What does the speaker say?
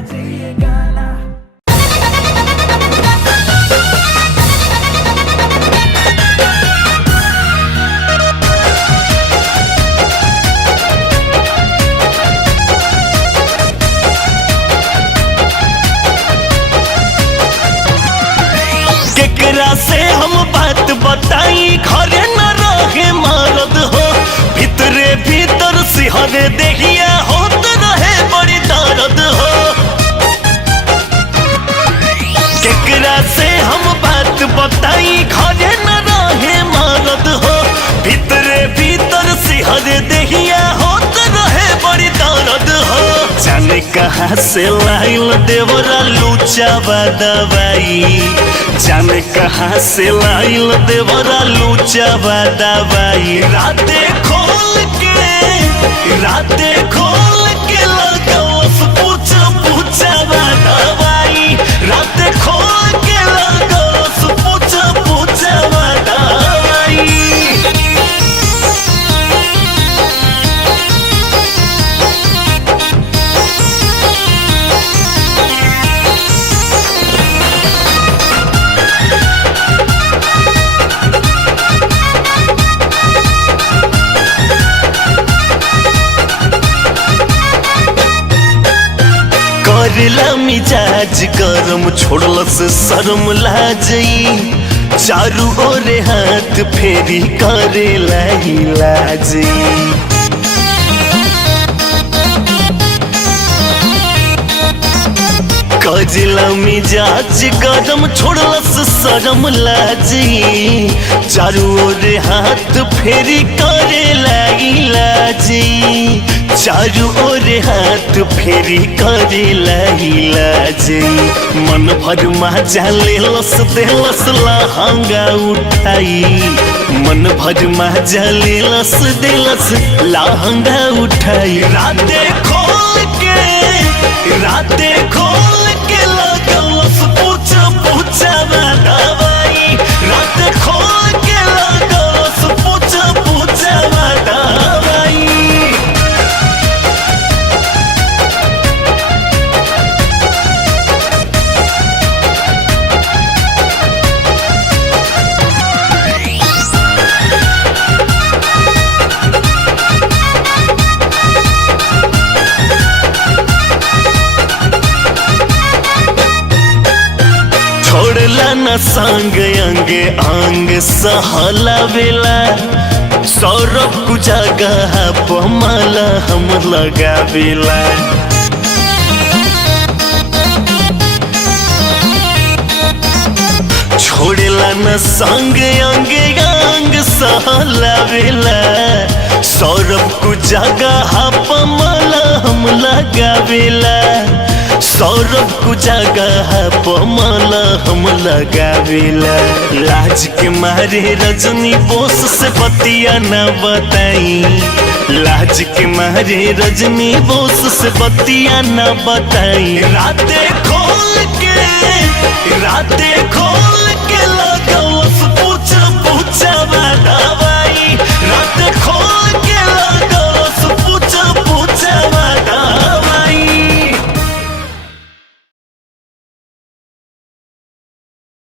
बजे ये गाना। केकरा से हम बात बताई घरे न रहे मरद हो, भीतरे भीतर सिहरे देखिया होत रहे बड़ी दर्द हो। केकरा से हम बात बताई घरे न रहे मरद हो, भीतरे भीतर सिहरे देखिया होत रहे बड़ी दर्द हो। जाने कहाँ से लाइल देवरा लूचावा दवाई, जाने कहाँ से लाइल देवरा लूचावा दवाई। राते खोल के लगाओ पूछ पूछावा दवाई, राते खोल के लगाओ पूछ पूछावा दवाई। करेला मिजाज गरम छोड़लस शर्म लाजई, चारू ओरे हाथ फेरी करेला ही लाजई। करेला मिजाज गरम छोड़लस शर्म लाजई, चारू ओरे हाथ फेरी करेला ही लाजई। चारू ओरे हाथ फेरी करेला ही लाजई। मन भर मजा लेलस देलस लहंगा उठाई, मन भर मजा लेलस देलस लहंगा उठाई। राते खोल के लगलस पूछ पूछावा दवाई, राते खोल के लगलस पूछ पूछावा दवाई। छोड़ला न संग अंगे अंग सहला बेला, सौरभ को जगह पमाला हम लगावेला। छोड़ला न संग अंगे अंग सहला बेला, सौरभ को जगह पमाला हम लगावेला। सौरभ को जगह पमाला हम लगावेला। लाज के मारे रजनी बोस से बतिया न बताई, लाज के मारे रजनी बोस से बतिया न बताई। राते खोल